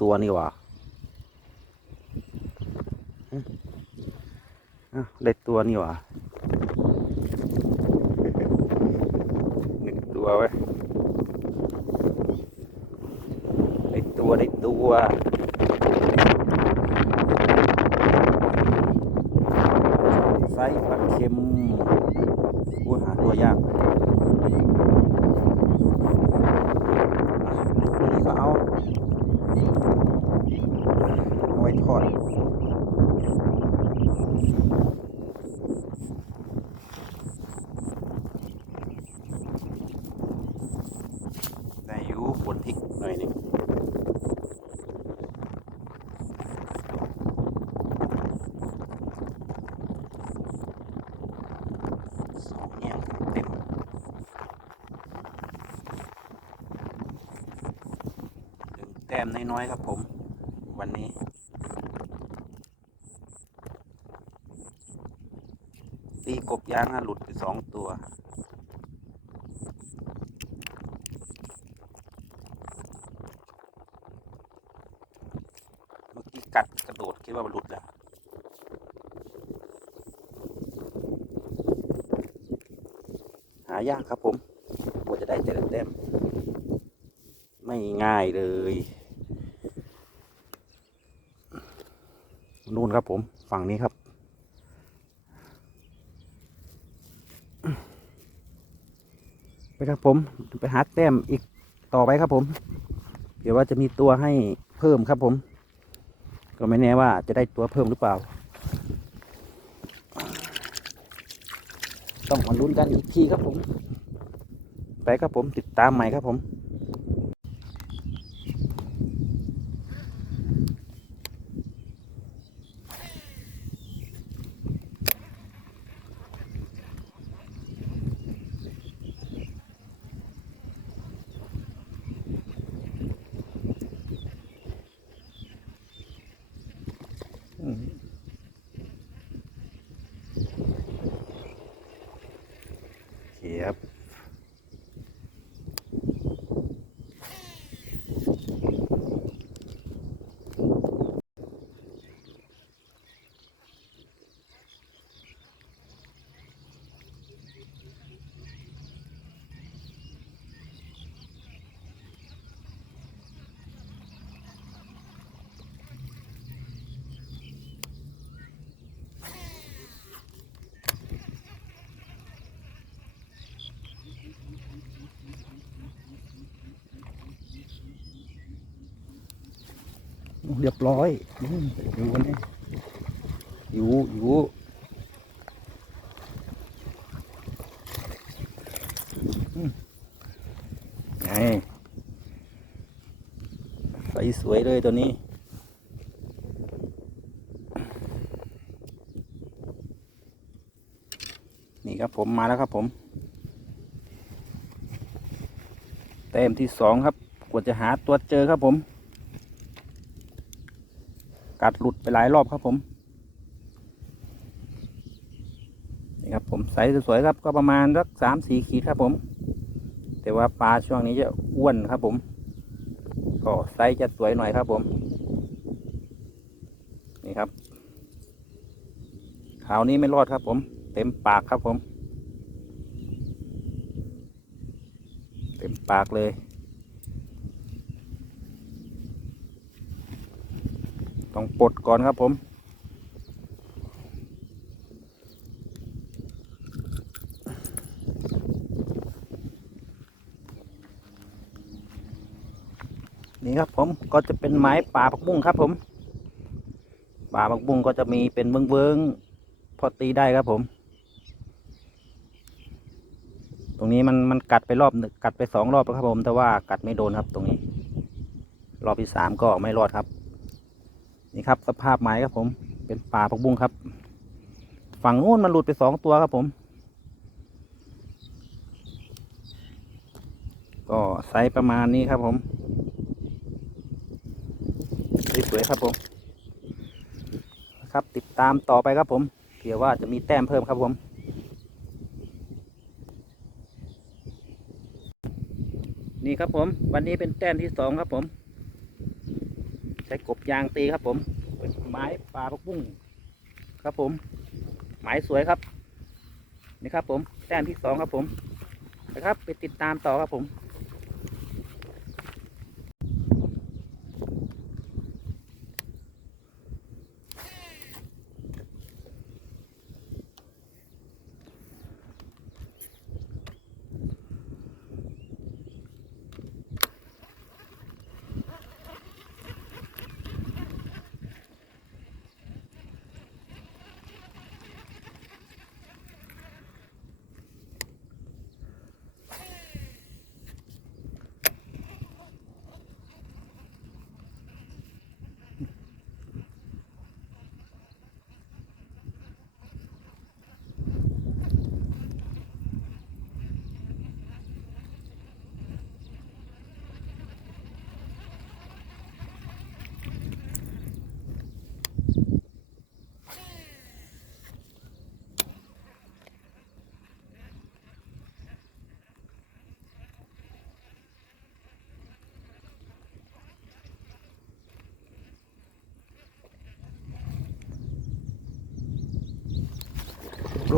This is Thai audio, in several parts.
ตัวนี่ว่าได้ตัวนี่ว่าหนึ่งตัวไว้ยได้ตัวได้ตัวไซส์ปลาเค็มกูหาตัวยาก อันนี้ก็เอา เอาไว้ทอด ได้อยู่บ น่อยนึงสองแต้มน้อยๆครับผม วันนี้ตีกบยางหลุดไปสองตัว เมื่อกี้กัดกระโดด คิดว่ามันหลุดแล้วหายากครับผมกว่าจะได้แต่ละแต้มไม่ง่ายเลย นู่นครับผม ฝั่งนี้ครับ ไปครับผม ไปหาแต้มอีกต่อไปครับผม เดี๋ยวว่าจะมีตัวให้เพิ่มครับผม ก็ไม่แน่ว่าจะได้ตัวเพิ่มหรือเปล่า ต้องมาลุ้นกันอีกทีครับผม ไปครับผมติดตามใหม่ครับผม เขียบ เรียบร้อยอยู่นี่อยู่อยู่ไงใสสวยเลยตัวนี้นี่ครับผมมาแล้วครับผม เต็มที่สองครับ กว่าจะหาตัวเจอครับผม กัดหลุดไปหลายรอบครับผมนี่ครับผมไซส์สวยๆครับก็ประมาณสักสามสี่ขีดครับผม แต่ว่าปลาช่วงนี้จะอ้วนครับผมก็ไซส์จะสวยหน่อยครับผม นี่ครับขาวนี้ไม่รอดครับผม เต็มปากครับผม เต็มปากเลย ต้องปลดก่อนครับผมนี่ครับผมก็จะเป็นไม้ป่าผักบุ้งครับผมป่าผักบุ้งก็จะมีเป็นเวิ้งๆพอตีได้ครับผม ตรงนี้มันมันกัดไปรอบกัดไปสองรอบแล้วครับผม แต่ว่ากัดไม่โดนครับตรงนี้ รอบที่สามก็ไม่รอดครับ นี่ครับสภาพไม้ครับผม เป็นป่าผักบุ้งครับ ฝั่งโน้นมันหลุดไปสองตัวครับผม ก็ไซส์ประมาณนี้ครับผมสวยครับผมครับติดตามต่อไปครับผมเผื่อว่าจะมีแต้มเพิ่มครับผมนี่ครับผม วันนี้เป็นแต้มที่สองครับผม ใช้กบยางตีครับผมไม้ปลาพักบุ้งครับผม หมายสวยครับนี่ครับผมแต้มที่สองครับผมนะครับไปติดตามต่อครับผม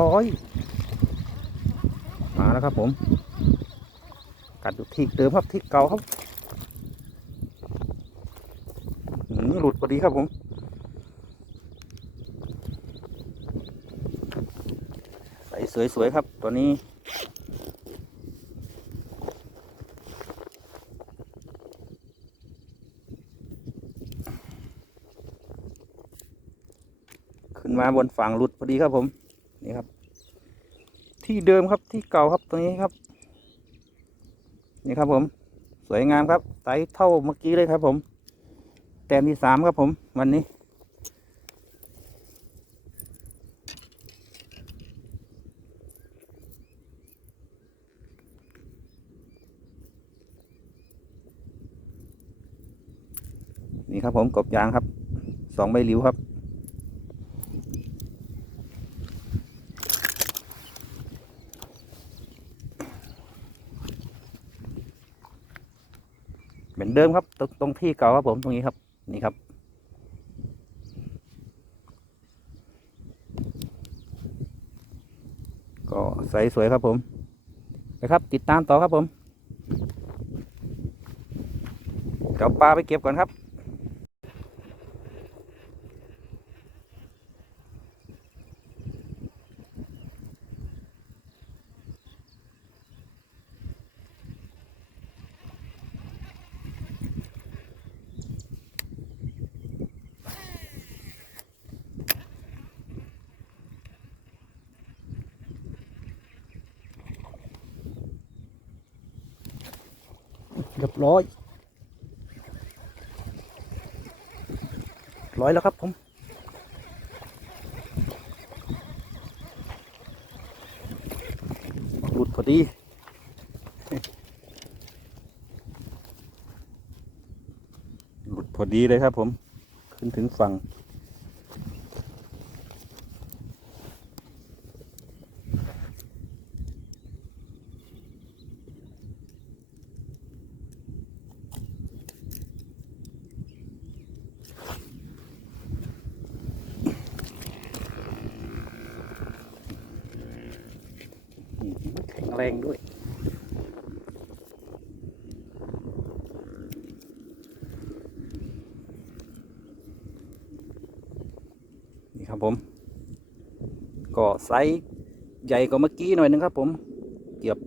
ร้อย มาแล้วครับผม กัดอยู่ที่เดิมครับที่เก่าครับหลุดพอดีครับผมใส่สวยๆครับตัวนี้ขึ้นมาบนฝั่งหลุดพอดีครับผม นี่ครับ ที่เดิมครับที่เก่าครับตรงนี้ครับ นี่ครับผม สวยงามครับไซส์เท่าเมื่อกี้เลยครับ ผม แต้มที่สามครับผม วันนี้ นี่ครับผมกบยางครับสองใบหลิวครับ อนเดิมครับตรงตรงที่เก่าครับผมตรงนี้ครับ นี่ครับ ก็ใสสวยครับผมไปครับ ติดตามต่อครับผมเดี๋ยวปลาไปเก็บก่อนครับ ร้อยร้อยแล้วครับผมหลุดพอดีหลุดพอดีเลยครับผม ขึ้นถึงฝั่ง แรงด้วย นี่ครับผม ก็ไซส์ใหญ่กว่าเมื่อกี้หน่อยนึงครับผม เกือบ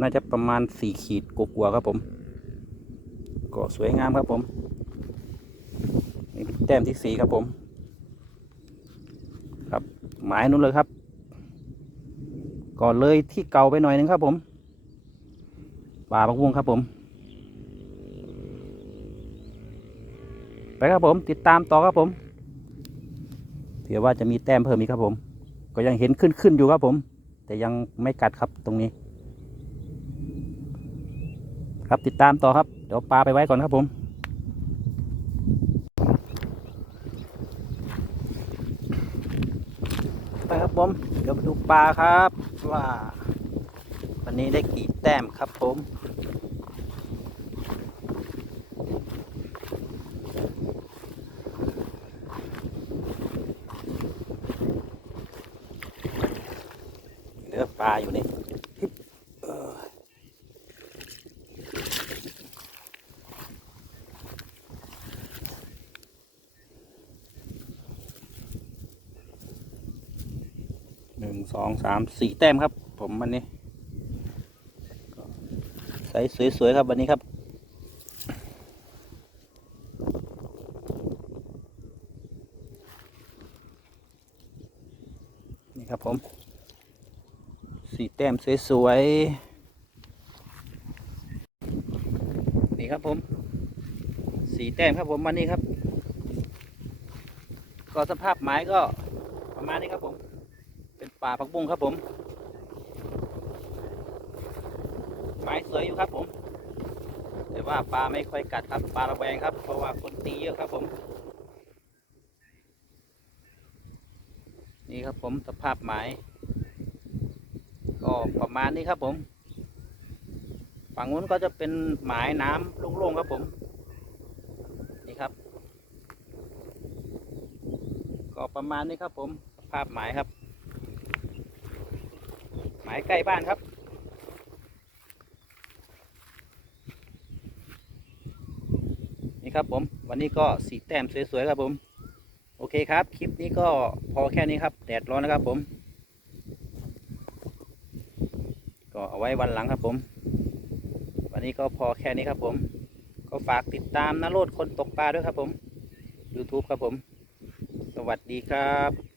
น่าจะประมาณสี่ขีดกว่าๆครับผม ก็สวยงามครับผม นี่แต้มที่สี่ครับผม ครับ หมายนู้นเลยครับ ก่อนเลยที่เก่าไปหน่อยนึงครับผมป่าปักวงครับผม ไปครับผมติดตามต่อครับผมเผื่อว่าจะมีแต้มเพิ่มอีกครับผม ก็ยังเห็นขึ้นขึ้นอยู่ครับผม แต่ยังไม่กัดครับตรงนี้ ครับติดตามต่อครับเดี๋ยวปลาไปไว้ก่อนครับผมไปครับผม ดี๋ยวมาดูปลาครับ ว่า วันนี้ได้กี่แต้มครับผมเนื้อปลาอยู่นี่ หนึ่งสองสามสี่แต้มครับ ผมวันนี้ใสสวยๆครับวันนี้ครับ นี่ครับผมสีแต้มสวยๆนี่ครับผมสีแต้มครับผมวันนี้ครับ ก็สภาพไม้ก็ประมาณนี้ครับผม ป่าผักบุ้งครับผมไม้สวยอยู่ครับผม แต่ว่าปลาไม่ค่อยกัดครับปลาระแวงครับ เพราะว่าคนตีเยอะครับผม นี่ครับผมสภาพไม้ก็ประมาณนี้ครับผม ฝั่งนู้นก็จะเป็นหมายน้ำโล่งๆครับผม นี่ครับ ก็ประมาณนี้ครับผม สภาพหมายครับ มายใกล้บ้านครับนี่ครับผมวันนี้ก็สีแต้มสวยๆครับผม โอเคครับ คลิปนี้ก็พอแค่นี้ครับ แดดร้อนนะครับผม ก็เอาไว้วันหลังครับผม วันนี้ก็พอแค่นี้ครับผม ก็ฝากติดตามนโรดคนตกปลาด้วยครับผม YouTube ครับผม สวัสดีครับ